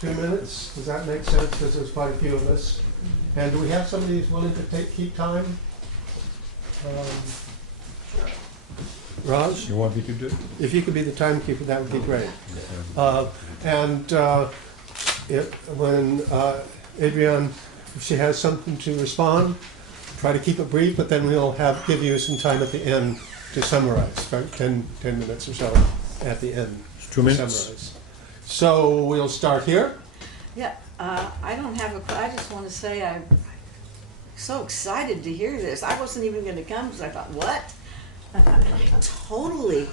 2 minutes? Does that make sense? Because there's quite a few of us. And do we have somebody who's willing to keep time? Raj? You want me to do it? If you could be the timekeeper, that would be great. When Adrianne, if she has something to respond, try to keep it brief, but then we'll give you some time at the end to summarize, right? 10 minutes or so at the end. 2 minutes. Summarize. So we'll start here. Yeah, I don't have I just want to say I'm so excited to hear this. I wasn't even going to come because I thought, what? It totally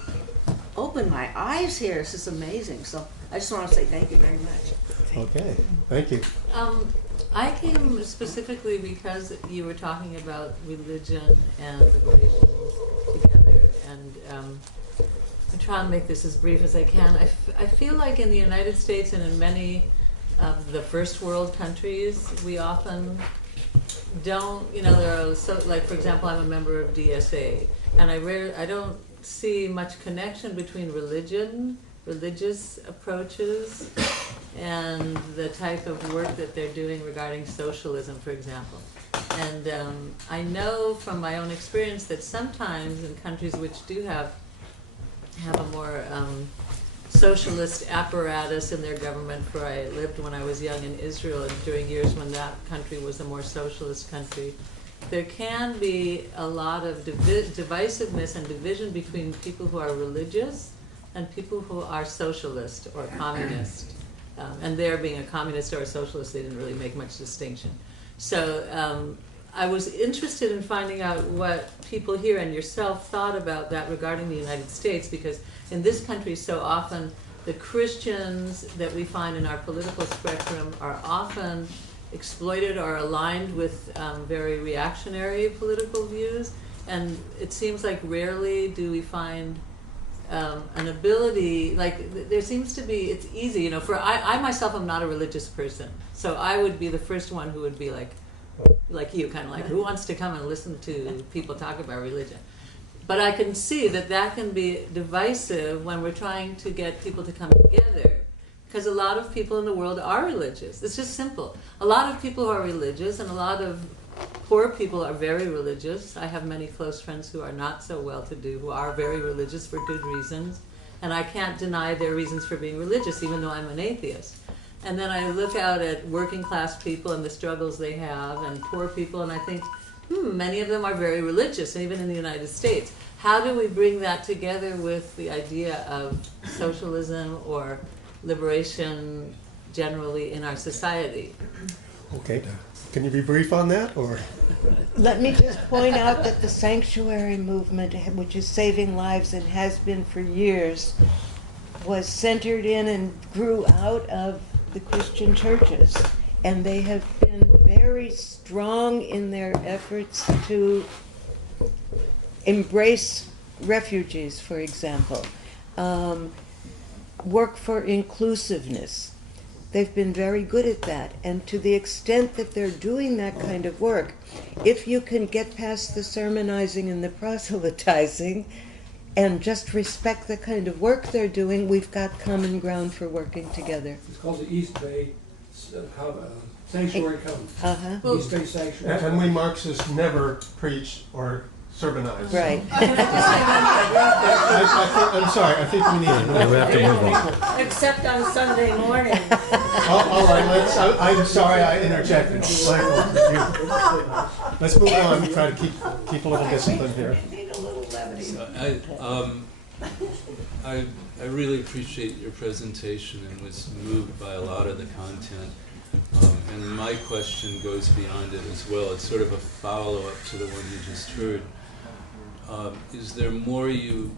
opened my eyes here. This is amazing. So I just want to say thank you very much. Okay, thank you. I came specifically because you were talking about religion and liberation together, and I try and make this as brief as I can. I feel like in the United States and in many of the first world countries, we often don't, there are, so, like for example, I'm a member of DSA, and I don't see much connection between religious approaches and the type of work that they're doing regarding socialism, for example. And I know from my own experience that sometimes in countries which do have a more socialist apparatus in their government, for I lived when I was young in Israel and during years when that country was a more socialist country, there can be a lot of divisiveness and division between people who are religious and people who are socialist or communist. And there being a communist or a socialist, they didn't really make much distinction. So I was interested in finding out what people here and yourself thought about that regarding the United States, because in this country so often the Christians that we find in our political spectrum are often exploited or aligned with very reactionary political views, and it seems like rarely do we find an ability, like there seems to be, it's easy, for I myself am not a religious person, so I would be the first one who would be like you, kind of like, who wants to come and listen to people talk about religion? But I can see that can be divisive when we're trying to get people to come together, because a lot of people in the world are religious. It's just simple. A lot of people are religious, and a lot of poor people are very religious. I have many close friends who are not so well-to-do, who are very religious for good reasons, and I can't deny their reasons for being religious, even though I'm an atheist. And then I look out at working-class people and the struggles they have, and poor people, and I think, many of them are very religious, even in the United States. How do we bring that together with the idea of socialism or liberation generally in our society? Okay, can you be brief on that, or? Let me just point out that the sanctuary movement, which is saving lives and has been for years, was centered in and grew out of the Christian churches. And they have been very strong in their efforts to embrace refugees, for example, work for inclusiveness. They've been very good at that. And to the extent that they're doing that kind of work, if you can get past the sermonizing and the proselytizing and just respect the kind of work they're doing, we've got common ground for working together. It's called the East Bay Sanctuary Covenant. East Bay Sanctuary. And we Marxists never preach or sermonize. Right. I'm sorry, I think we need to We have to move on. Except on Sunday morning. all right, I'm sorry I interjected. Let's move on and try to keep a little discipline here. Need a little levity. So I really appreciate your presentation and was moved by a lot of the content. And my question goes beyond it as well. It's sort of a follow-up to the one you just heard. Is there more you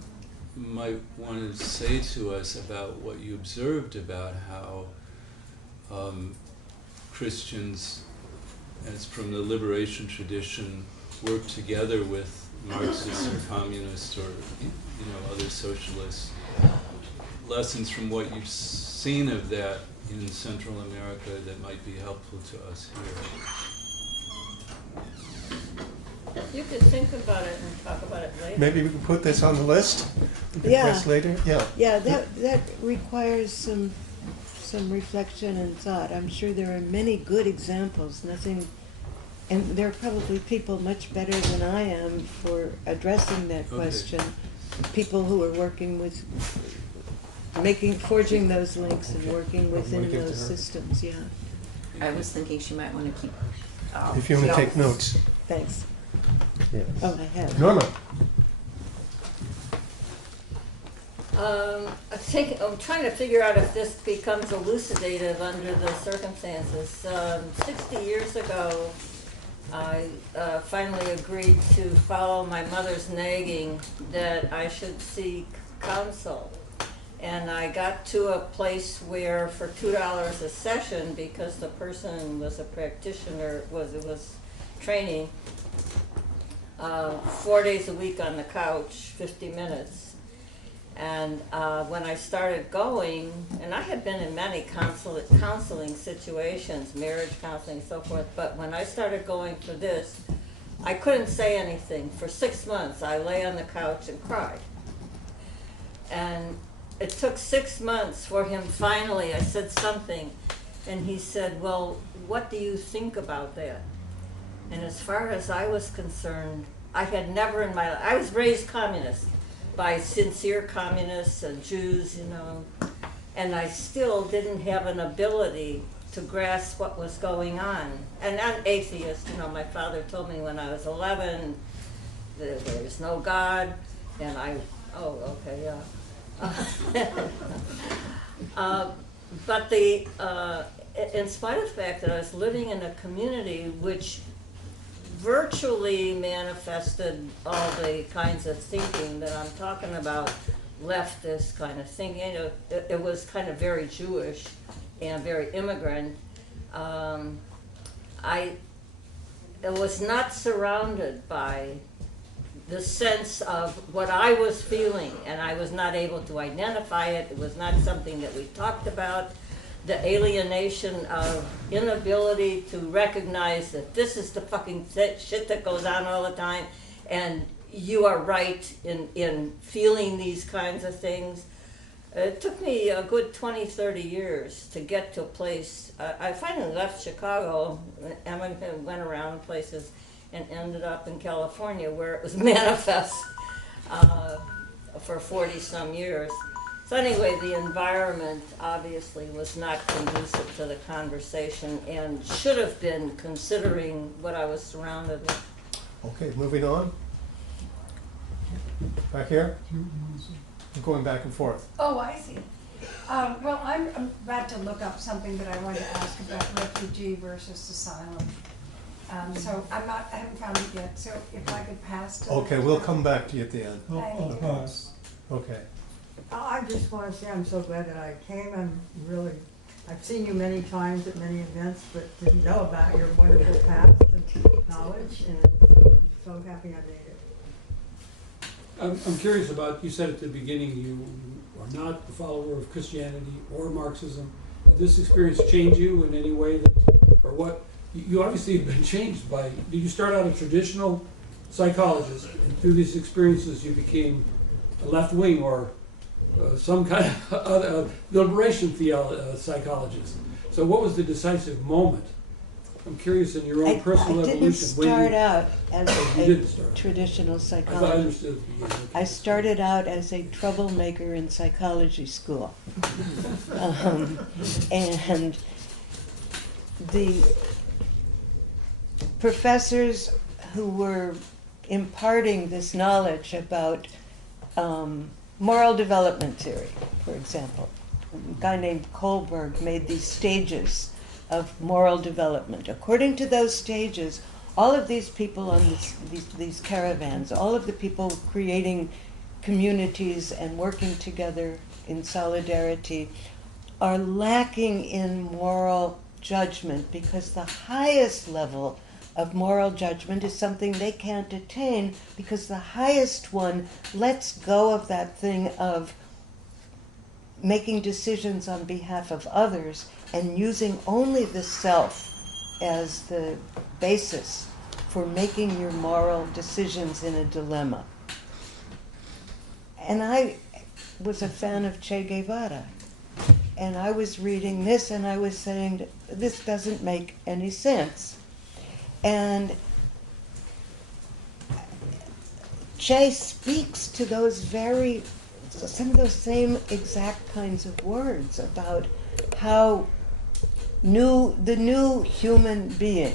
might want to say to us about what you observed about how Christians, as from the liberation tradition, work together with Marxists or communists or other socialists? Lessons from what you've seen of that in Central America that might be helpful to us here. You could think about it and talk about it later. Maybe we can put this on the list. We can Yeah. press later. Yeah. Yeah, that requires some some reflection and thought. I'm sure there are many good examples, nothing, and there are probably people much better than I am for addressing that Okay. question. People who are working with, forging those links and Okay. working Wanna within give to those her? systems, yeah. I was thinking she might want to keep. If you want to take notes. Thanks. Yes. Oh, I have. Norma? I'm trying to figure out if this becomes elucidative under the circumstances. 60 years ago, I finally agreed to follow my mother's nagging that I should seek counsel. And I got to a place where for $2 a session, because the person was a practitioner, was training, 4 days a week on the couch, 50 minutes. And when I started going, and I had been in many counseling situations, marriage counseling and so forth, but when I started going for this, I couldn't say anything. For 6 months, I lay on the couch and cried. And it took 6 months for him finally, I said something, and he said, well, what do you think about that? And as far as I was concerned, I had never in my life, I was raised communist by sincere communists and Jews, you know, and I still didn't have an ability to grasp what was going on. And I'm atheist, you know, my father told me when I was 11 that there is no God, and oh, okay, yeah. But in spite of the fact that I was living in a community which virtually manifested all the kinds of thinking that I'm talking about, leftist kind of thinking, you know, it was kind of very Jewish and very immigrant. I was not surrounded by the sense of what I was feeling, and I was not able to identify it. It was not something that we talked about. The alienation of inability to recognize that this is the fucking shit that goes on all the time, and you are right in feeling these kinds of things. It took me a good 20, 30 years to get to a place. I finally left Chicago and went around places and ended up in California, where it was manifest for 40-some years. So anyway, the environment obviously was not conducive to the conversation and should have been, considering what I was surrounded with. Okay, moving on. Back here? Going back and forth. Oh, I see. Well, I'm about to look up something that I wanted to ask about refugee versus asylum. So I haven't found it yet, so if I could pass to. Okay, we'll come back to you at the end. Thank you. Okay. I just want to say I'm so glad that I came. I've seen you many times at many events, but didn't know about your wonderful past and knowledge, and I'm so happy I made it. I'm curious about, you said at the beginning you are not a follower of Christianity or Marxism. Did this experience change you in any way that, or what? You obviously have been changed by, did you start out a traditional psychologist, and through these experiences you became a left-wing or some kind of other, liberation psychologist? So what was the decisive moment? I'm curious in your own personal I evolution. didn't start out as You didn't start. traditional I thought I psychologist. understood at the beginning. I started out as a troublemaker in psychology school. And the professors who were imparting this knowledge about moral development theory, for example, a guy named Kohlberg made these stages of moral development. According to those stages, all of these people on these caravans, all of the people creating communities and working together in solidarity, are lacking in moral judgment, because the highest level of moral judgment is something they can't attain, because the highest one lets go of that thing of making decisions on behalf of others and using only the self as the basis for making your moral decisions in a dilemma. And I was a fan of Che Guevara. and I was reading this, and I was saying, this doesn't make any sense. And Che speaks to those some of those same exact kinds of words about how the new human being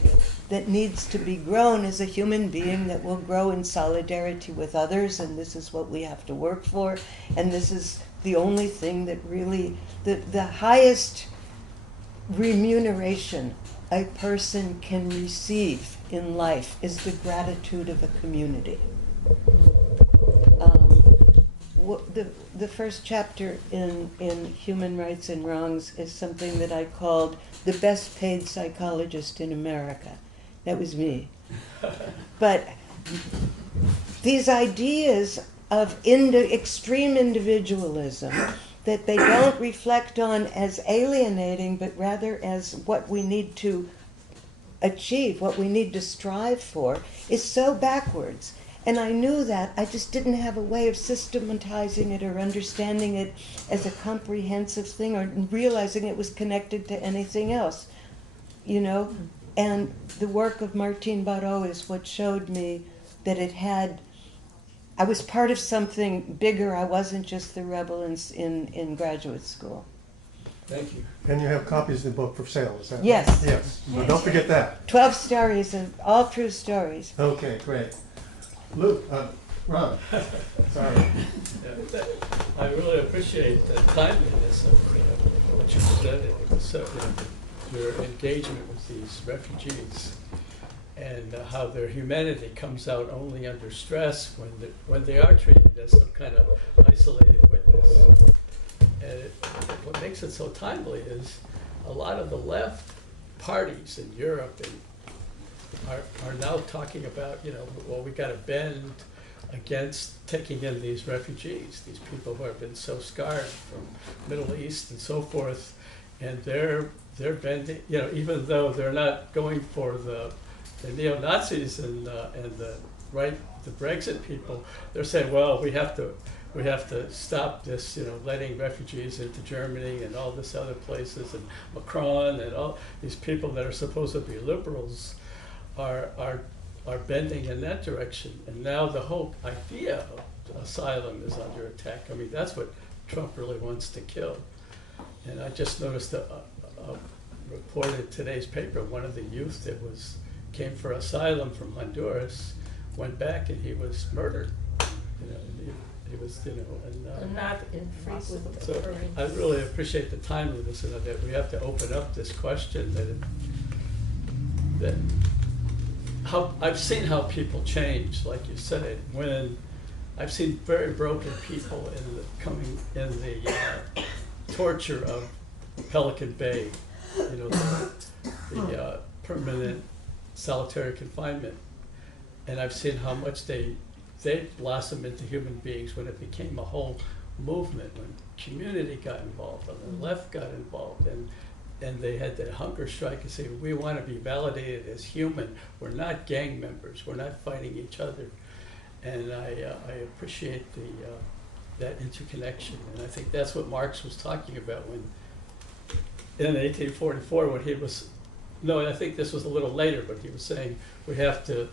that needs to be grown is a human being that will grow in solidarity with others, and this is what we have to work for, and this is the only thing that really, the highest remuneration a person can receive in life is the gratitude of a community. The first chapter in Human Rights and Wrongs is something that I called the best paid psychologist in America. That was me. But these ideas of extreme individualism that they don't reflect on as alienating, but rather as what we need to achieve, what we need to strive for, is so backwards. And I knew that. I just didn't have a way of systematizing it or understanding it as a comprehensive thing or realizing it was connected to anything else, you know? And the work of Martine Barreau is what showed me that I was part of something bigger. I wasn't just the rebel in graduate school. Thank you. And you have copies of the book for sale, is that right? Yes. Yes. Well, don't forget that. 12 stories, and all true stories. Okay, great. Luke, Ron, sorry. I really appreciate the timeliness of what you presented. It was so, your engagement with these refugees and how their humanity comes out only under stress when they are treated as some kind of isolated witness. And what makes it so timely is a lot of the left parties in Europe and are now talking about, well, we got to bend against taking in these refugees, these people who have been so scarred from Middle East and so forth, and they're bending, even though they're not going for the neo-Nazis and the Brexit people, they're saying, well, we have to stop this, letting refugees into Germany and all this other places, and Macron and all these people that are supposed to be liberals are bending in that direction. And now the whole idea of asylum is under attack. I mean, that's what Trump really wants to kill. And I just noticed a report in today's paper, one of the youth that came for asylum from Honduras went back and he was murdered. He was, and Not infrequent. so I really appreciate the timeliness of that. We have to open up this question that how I've seen how people change, like you said, when I've seen very broken people coming in the torture of Pelican Bay, the permanent solitary confinement, and I've seen how much they blossom into human beings when it became a whole movement, when community got involved, when the left got involved, and they had that hunger strike and say, we want to be validated as human. We're not gang members. We're not fighting each other. And I appreciate that interconnection. And I think that's what Marx was talking about when, in 1844, when he was, no, I think this was a little later, but he was saying we have to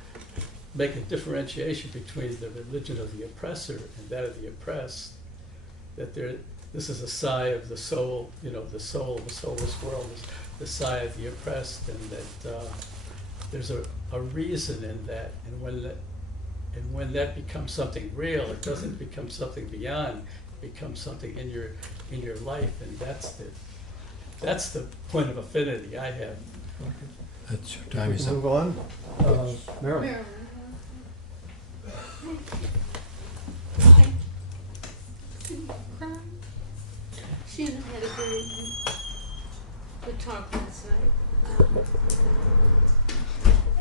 make a differentiation between the religion of the oppressor and that of the oppressed, that this is a sigh of the soul, the soul of the soulless world is the sigh of the oppressed, and that there's a reason in that, and when that becomes something real, it doesn't become something beyond, it becomes something in your life, and that's the point of affinity I have. That's your time is up. Move on. Marilyn. She and I had a very good talk last night.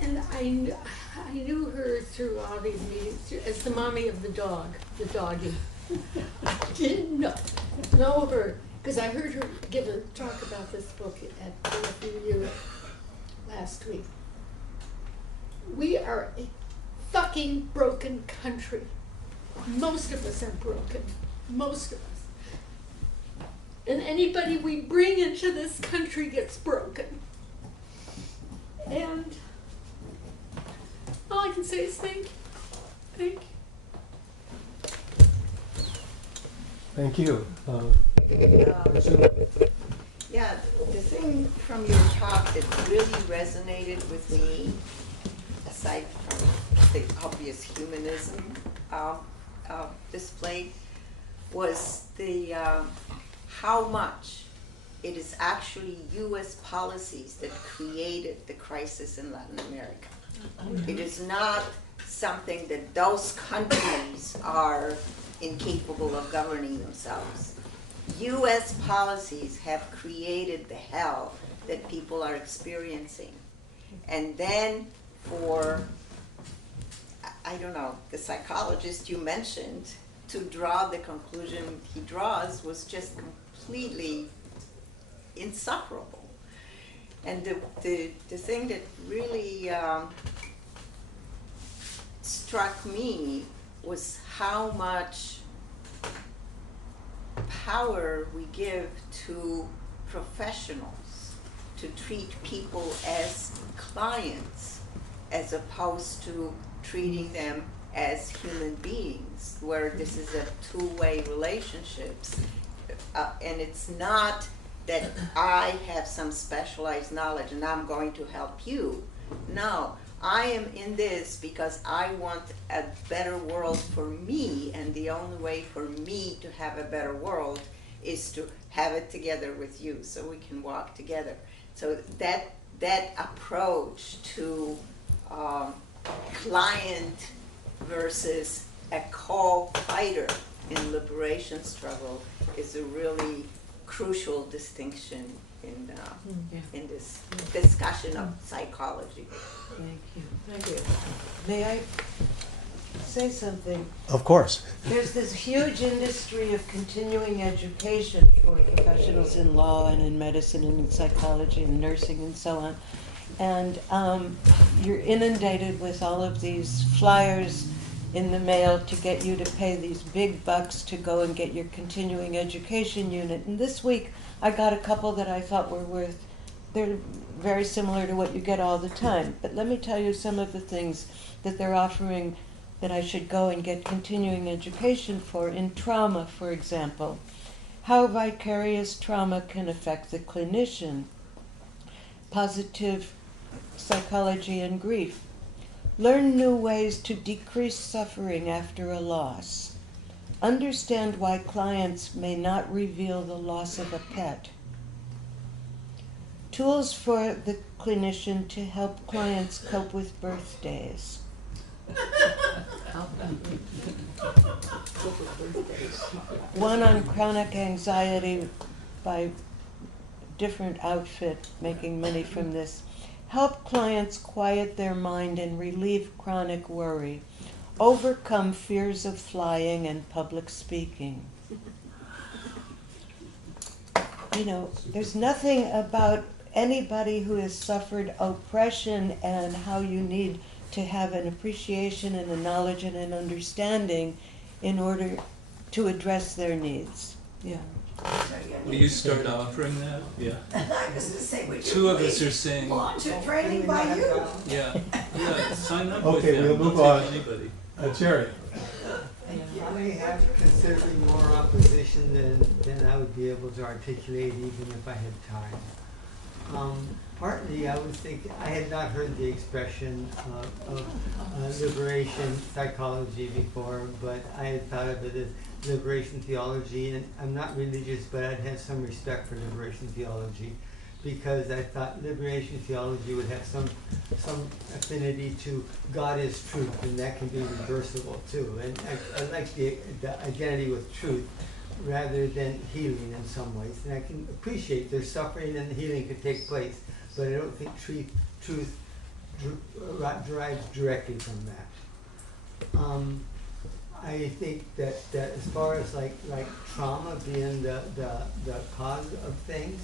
And I knew her through all these meetings as the mommy of the doggy. I didn't know her, because I heard her give a talk about this book at FUU last week. We are a fucking broken country. Most of us are broken. Most of us. and anybody we bring into this country gets broken. And all I can say is thank you. Thank you. Thank you. Yeah, the thing from your talk that really resonated with me, aside from the obvious humanism displayed, was the how much it is actually U.S. policies that created the crisis in Latin America. It is not something that those countries are incapable of governing themselves. U.S. policies have created the hell that people are experiencing. And then for, I don't know, the psychologist you mentioned, to draw the conclusion he draws was just completely insufferable. And the thing that really struck me was how much power we give to professionals to treat people as clients as opposed to treating them as human beings, where this is a two-way relationship. And it's not that I have some specialized knowledge and I'm going to help you. No, I am in this because I want a better world for me, and the only way for me to have a better world is to have it together with you so we can walk together. So that approach to client versus a co-fighter in liberation struggle is a really crucial distinction in this discussion of psychology. Thank you. Thank you. May I say something? Of course. There's this huge industry of continuing education for professionals in law and in medicine and in psychology and nursing and so on. And you're inundated with all of these flyers in the mail to get you to pay these big bucks to go and get your continuing education unit. And this week I got a couple that I thought were they're very similar to what you get all the time. But let me tell you some of the things that they're offering that I should go and get continuing education for. In trauma, for example, how vicarious trauma can affect the clinician. Positive psychology and grief. Learn new ways to decrease suffering after a loss. Understand why clients may not reveal the loss of a pet. Tools for the clinician to help clients cope with birthdays. One on chronic anxiety by different outfit, making money from this. Help clients quiet their mind and relieve chronic worry. Overcome fears of flying and public speaking. You know, there's nothing about anybody who has suffered oppression and how you need to have an appreciation and a knowledge and an understanding in order to address their needs. Yeah. Will you start offering that? Yeah. I was going to say, would you Two of us please are saying, launch a training by you? yeah, sign up with Okay, them. we'll move They'll on. take anybody. Jerry. I have considerably more opposition than I would be able to articulate even if I had time. Partly I was thinking, I had not heard the expression of liberation psychology before, but I had thought of it as liberation theology, and I'm not religious, but I'd have some respect for liberation theology, because I thought liberation theology would have some affinity to God is truth, and that can be reversible too. And I like the identity with truth rather than healing in some ways. And I can appreciate there's suffering and healing could take place, but I don't think truth derives directly from that. I think that as far as like trauma being the cause of things,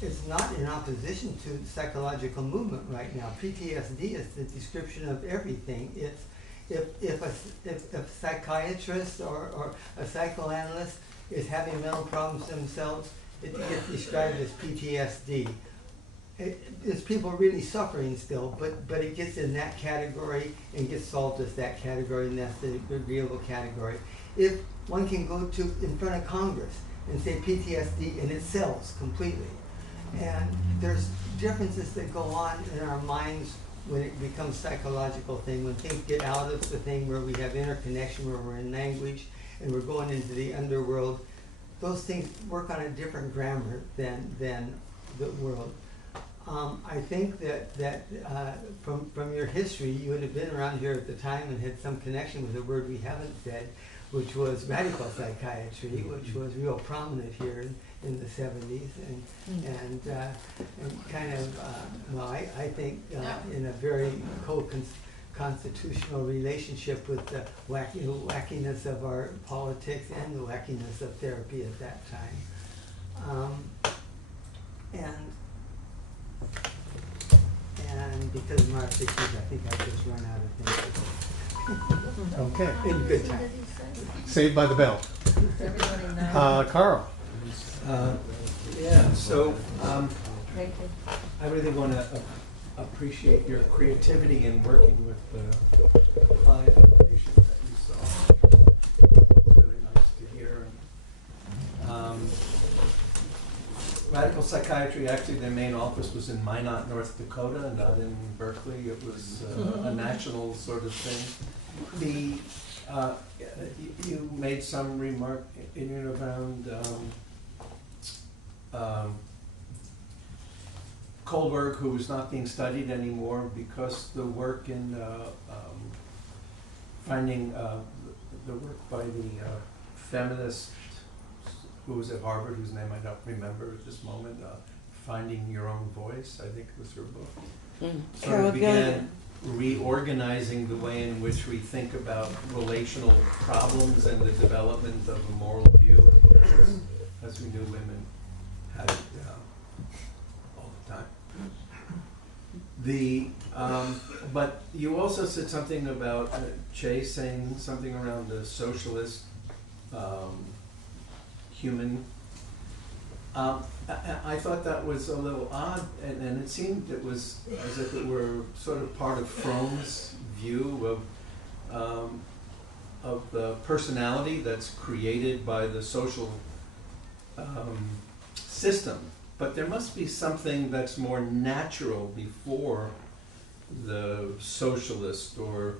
it's not in opposition to the psychological movement right now. PTSD is the description of everything. It's if a psychiatrist or a psychoanalyst is having mental problems themselves. It gets described as PTSD. There's people really suffering still, but it gets in that category and gets solved as that category, and that's the agreeable category. If one can go to in front of Congress and say PTSD, and it sells completely. And there's differences that go on in our minds when it becomes a psychological thing, when things get out of the thing where we have interconnection, where we're in language, and we're going into the underworld. Those things work on a different grammar than the world. I think that from your history, you would have been around here at the time and had some connection with a word we haven't said, which was radical psychiatry, which was real prominent here in the 70s, and kind of, well, I think in a very constitutional relationship with the wackiness of our politics and the wackiness of therapy at that time. And because of Marxist issues, I think I just run out of things to say. Okay, In good time. saved by the bell. Carl. Yeah, so I really want to appreciate your creativity in working with the client patients that you saw. It's really nice to hear. Radical psychiatry, actually their main office was in Minot, North Dakota, not in Berkeley. It was a national sort of thing. You made some remark in and around Kohlberg, who was not being studied anymore because the work in finding the work by the feminist who was at Harvard, whose name I don't remember at this moment, Finding Your Own Voice, I think was her book. Sort of began reorganizing the way in which we think about relational problems and the development of a moral view, as we knew women had it all the time. But you also said something about Chase saying something around the socialist human. I thought that was a little odd, and it seemed it was as if it were sort of part of Fromm's view of the personality that's created by the social system. But there must be something that's more natural before the socialist, or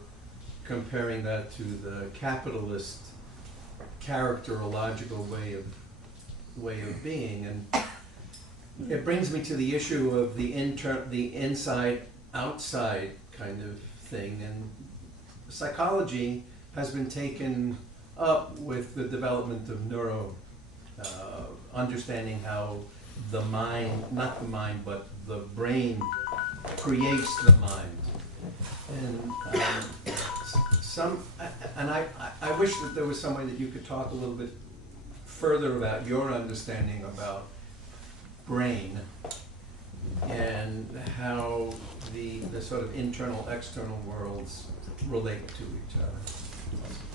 comparing that to the capitalist characterological way of being. And it brings me to the issue of the inside-outside kind of thing. And psychology has been taken up with the development of understanding how the mind, not the mind, but the brain creates the mind. And I wish that there was some way that you could talk a little bit further about your understanding about brain and how the sort of internal, external worlds relate to each other.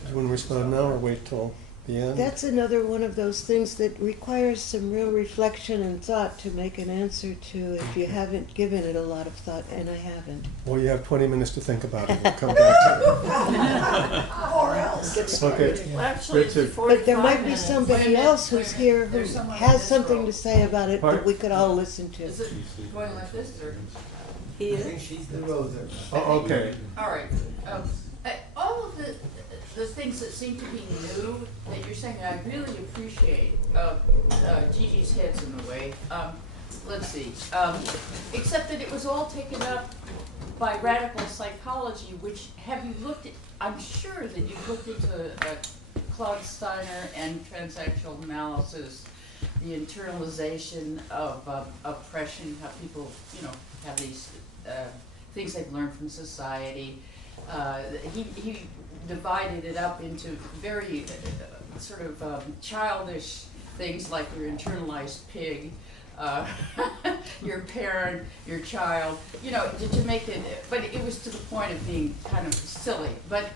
Do you want to respond now or wait till the end? That's another one of those things that requires some real reflection and thought to make an answer to if you haven't given it a lot of thought, and I haven't. Well, you have 20 minutes to think about it. We'll come back to it. Or else. Okay. Well, actually, it's 45 But there might be minutes. somebody else who's here who There's someone in has this something row. to say about it that Pardon? we could all listen to. Is it going like this, or? He I is. think she's the Rosa. Oh, okay. All right. All of the things that seem to be new that you're saying, I really appreciate. Gigi's head's in the way. Let's see. Except that it was all taken up by radical psychology, which have you looked at? I'm sure that you've looked into Claude Steiner and transactional analysis, the internalization of oppression, how people, have these things they've learned from society. He divided it up into very sort of childish things like your internalized pig, your parent, your child, to make it, but it was to the point of being kind of silly. But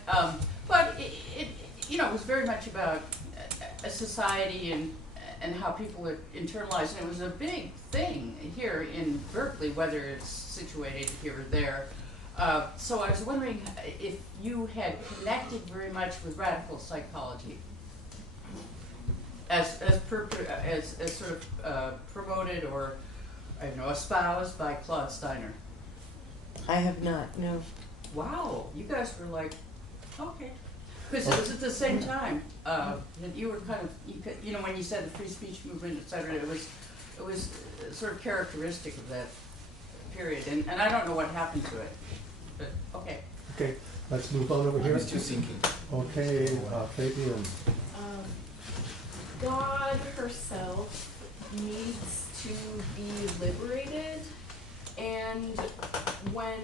it was very much about a society and how people are internalized. And it was a big thing here in Berkeley, whether it's situated here or there. So I was wondering if you had connected very much with radical psychology as sort of promoted or, I don't know, espoused by Claude Steiner. I have not, no. Wow, you guys were like, okay. Because it was at the same time that you were kind of, you know, when you said the free speech movement, et cetera, it was sort of characteristic of that period. And I don't know what happened to it, but okay. Okay, let's move on over here. I was just thinking. Okay, Fabian. God herself needs to be liberated, and when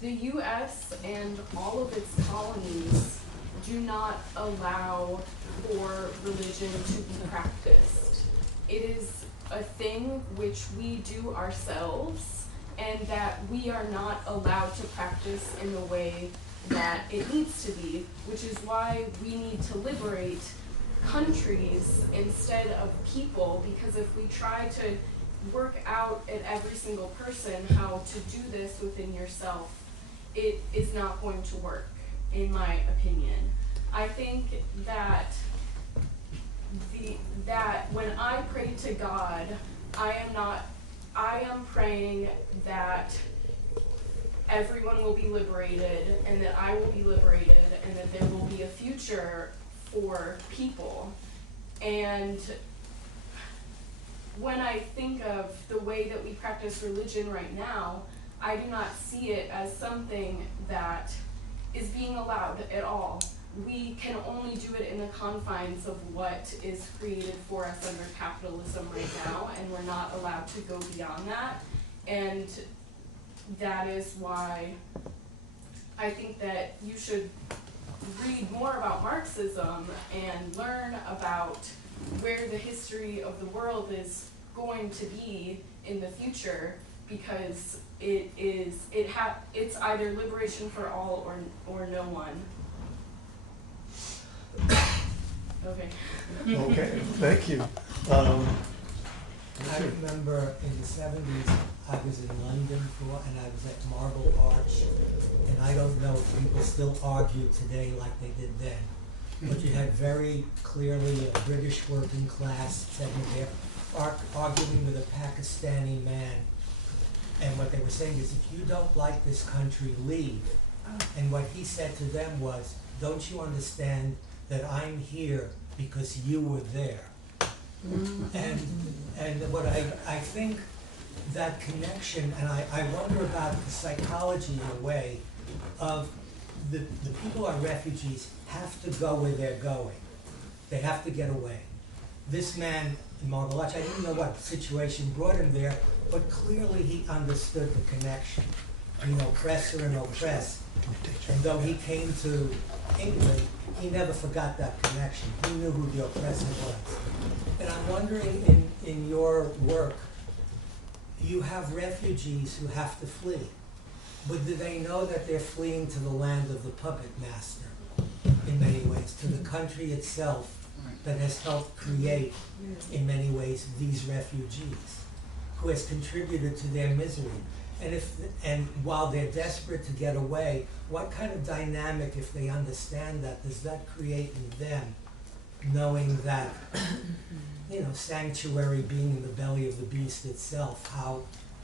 the U.S. and all of its colonies do not allow for religion to be practiced, it is a thing which we do ourselves, and that we are not allowed to practice in the way that it needs to be, which is why we need to liberate countries instead of people, because if we try to work out at every single person how to do this within yourself, it is not going to work, in my opinion. I think that that when I pray to God, I am praying that everyone will be liberated, and that I will be liberated, and that there will be a future for people. And when I think of the way that we practice religion right now, I do not see it as something that is being allowed at all. We can only do it in the confines of what is created for us under capitalism right now, and we're not allowed to go beyond that. And that is why I think that you should read more about Marxism and learn about where the history of the world is going to be in the future, because it's either liberation for all or no one. Okay. Okay, thank you. I remember in the 70s, I was in London and I was at Marble Arch, and I don't know if people still argue today like they did then, but you had very clearly a British working class segment there arguing with a Pakistani man, and what they were saying is, if you don't like this country, leave. And what he said to them was, don't you understand that I'm here because you were there? And what I think that connection, and I wonder about the psychology in a way of the people who are refugees have to go where they're going. They have to get away. This man in Marble Arch, I didn't know what situation brought him there, but clearly he understood the connection between oppressor and oppressed. And though he came to England, he never forgot that connection. He knew who the oppressor was. And I'm wondering, in your work, you have refugees who have to flee. But do they know that they're fleeing to the land of the puppet master, in many ways, to the country itself that has helped create, in many ways, these refugees, who has contributed to their misery? And while they're desperate to get away, what kind of dynamic, if they understand that, does that create in them, knowing that, sanctuary being in the belly of the beast itself,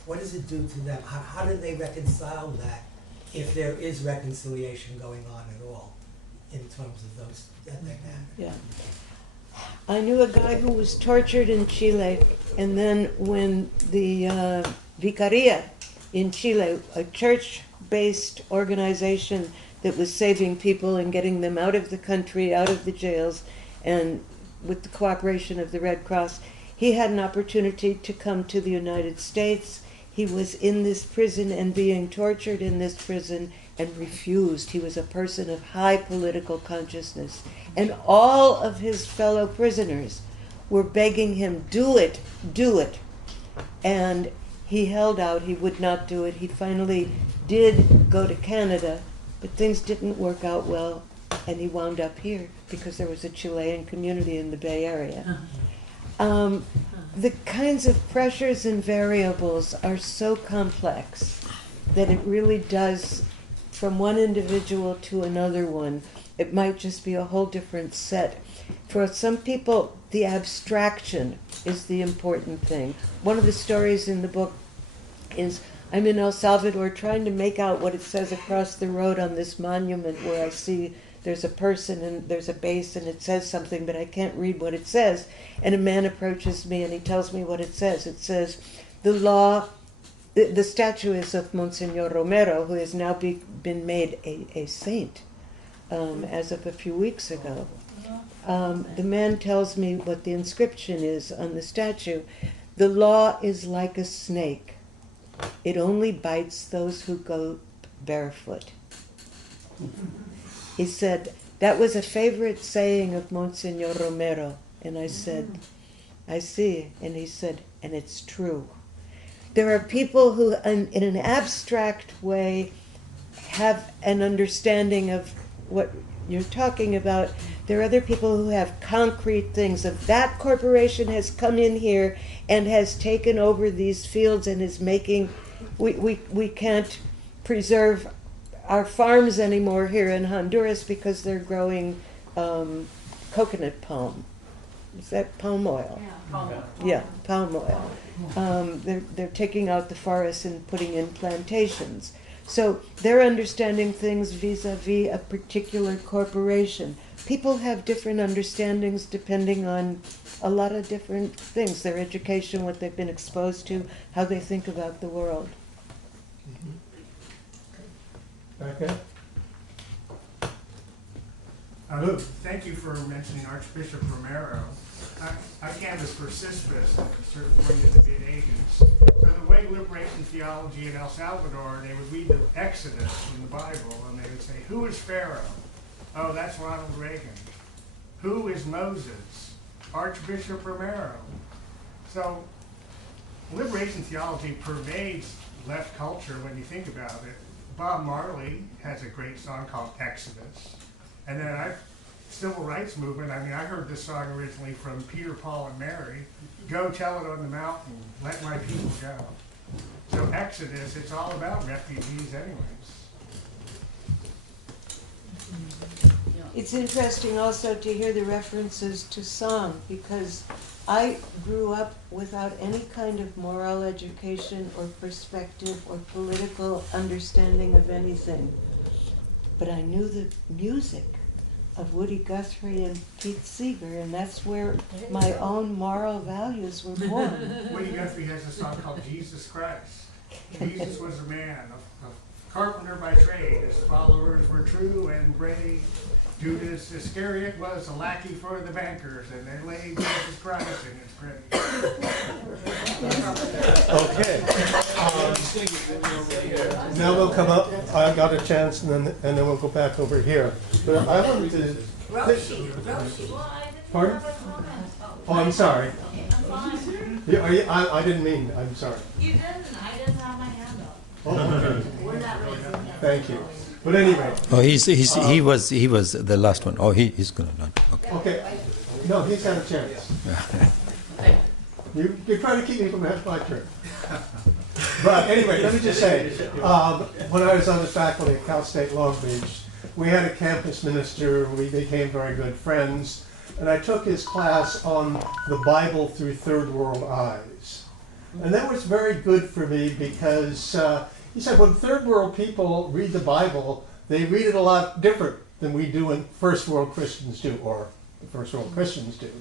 what does it do to them? How do they reconcile that, if there is reconciliation going on at all, in terms of those dynamics? Yeah. I knew a guy who was tortured in Chile, and then when the Vicaria in Chile, a church-based organization that was saving people and getting them out of the country, out of the jails, and with the cooperation of the Red Cross, he had an opportunity to come to the United States. He was in this prison and being tortured in this prison and refused. He was a person of high political consciousness. And all of his fellow prisoners were begging him, do it, do it. And he held out, he would not do it. He finally did go to Canada, but things didn't work out well. and he wound up here because there was a Chilean community in the Bay Area. The kinds of pressures and variables are so complex that it really does, from one individual to another one, it might just be a whole different set. For some people, the abstraction is the important thing. One of the stories in the book is I'm in El Salvador trying to make out what it says across the road on this monument where I see there's a person and there's a base and it says something, but I can't read what it says. And a man approaches me and he tells me what it says. It says, the statue is of Monsignor Romero, who has now been made a saint as of a few weeks ago. The man tells me what the inscription is on the statue. The law is like a snake. It only bites those who go barefoot. He said, that was a favorite saying of Monsignor Romero. And I said, I see. And he said, and it's true. There are people who, in an abstract way, have an understanding of what you're talking about. There are other people who have concrete things of that corporation has come in here and has taken over these fields and is making, we can't preserve our farms anymore here in Honduras because they're growing coconut palm. Is that palm oil? Yeah, palm oil. Yeah, palm oil. They're taking out the forests and putting in plantations. So they're understanding things vis-a-vis a particular corporation. People have different understandings depending on a lot of different things, their education, what they've been exposed to, how they think about the world. Okay. Thank you for mentioning Archbishop Romero. I canvassed for CISPIS at a certain point in the mid-80s. So the way liberation theology in El Salvador, they would read the Exodus from the Bible, and they would say, who is Pharaoh? Oh, that's Ronald Reagan. Who is Moses? Archbishop Romero. So liberation theology pervades left culture when you think about it. Bob Marley has a great song called Exodus. And then civil rights movement, I heard this song originally from Peter, Paul, and Mary. Go tell it on the mountain, let my people go. So Exodus, it's all about refugees anyways. It's interesting also to hear the references to song, because I grew up without any kind of moral education or perspective or political understanding of anything. But I knew the music of Woody Guthrie and Pete Seeger, and that's where my own moral values were born. Woody Guthrie has a song called Jesus Christ. Jesus was a man, a carpenter by trade. His followers were true and brave. Judas Iscariot was a lackey for the bankers, and they laid Jesus Christ in his grave. Okay. Now we'll come up. I got a chance, and then we'll go back over here. But I wanted to. Pardon? Oh, I'm sorry. I didn't mean. I'm sorry. You didn't. I didn't have my hand up. Oh, okay. We're not raising hands. Thank you. But anyway. Oh, he was the last one. Oh, he's gonna run. Okay. Okay. No, he's got a chance. You're trying to keep me from asking my turn. But anyway, let me just say, when I was on the faculty at Cal State Long Beach, we had a campus minister. We became very good friends, and I took his class on the Bible through third world eyes, and that was very good for me because. He said, when third world people read the Bible, they read it a lot different than we do and first world Christians do, or the first world Christians do.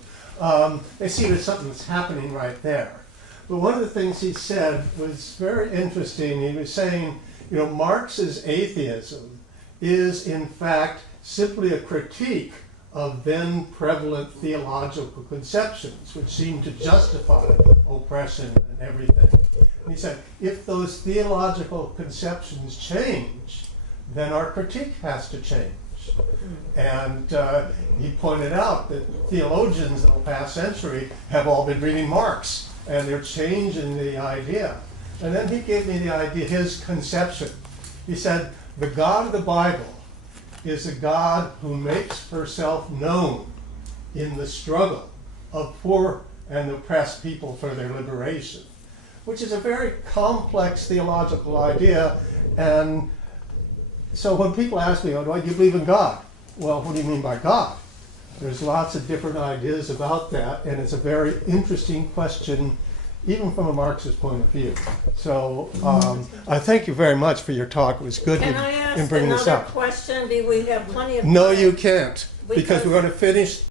They see it as something that's happening right there. But one of the things he said was very interesting. He was saying, Marx's atheism is in fact simply a critique of then prevalent theological conceptions, which seem to justify oppression and everything. And he said, if those theological conceptions change, then our critique has to change. And he pointed out that theologians in the past century have all been reading Marx, and they're changing the idea. And then he gave me the idea, his conception. He said, the God of the Bible is a God who makes herself known in the struggle of poor and oppressed people for their liberation, which is a very complex theological idea. And so when people ask me, oh, do you believe in God? Well, what do you mean by God? There's lots of different ideas about that, and it's a very interesting question, even from a Marxist point of view. So I thank you very much for your talk. It was good Can I in ask bringing this another up. question? We have plenty of No, time. you can't, because we're going to finish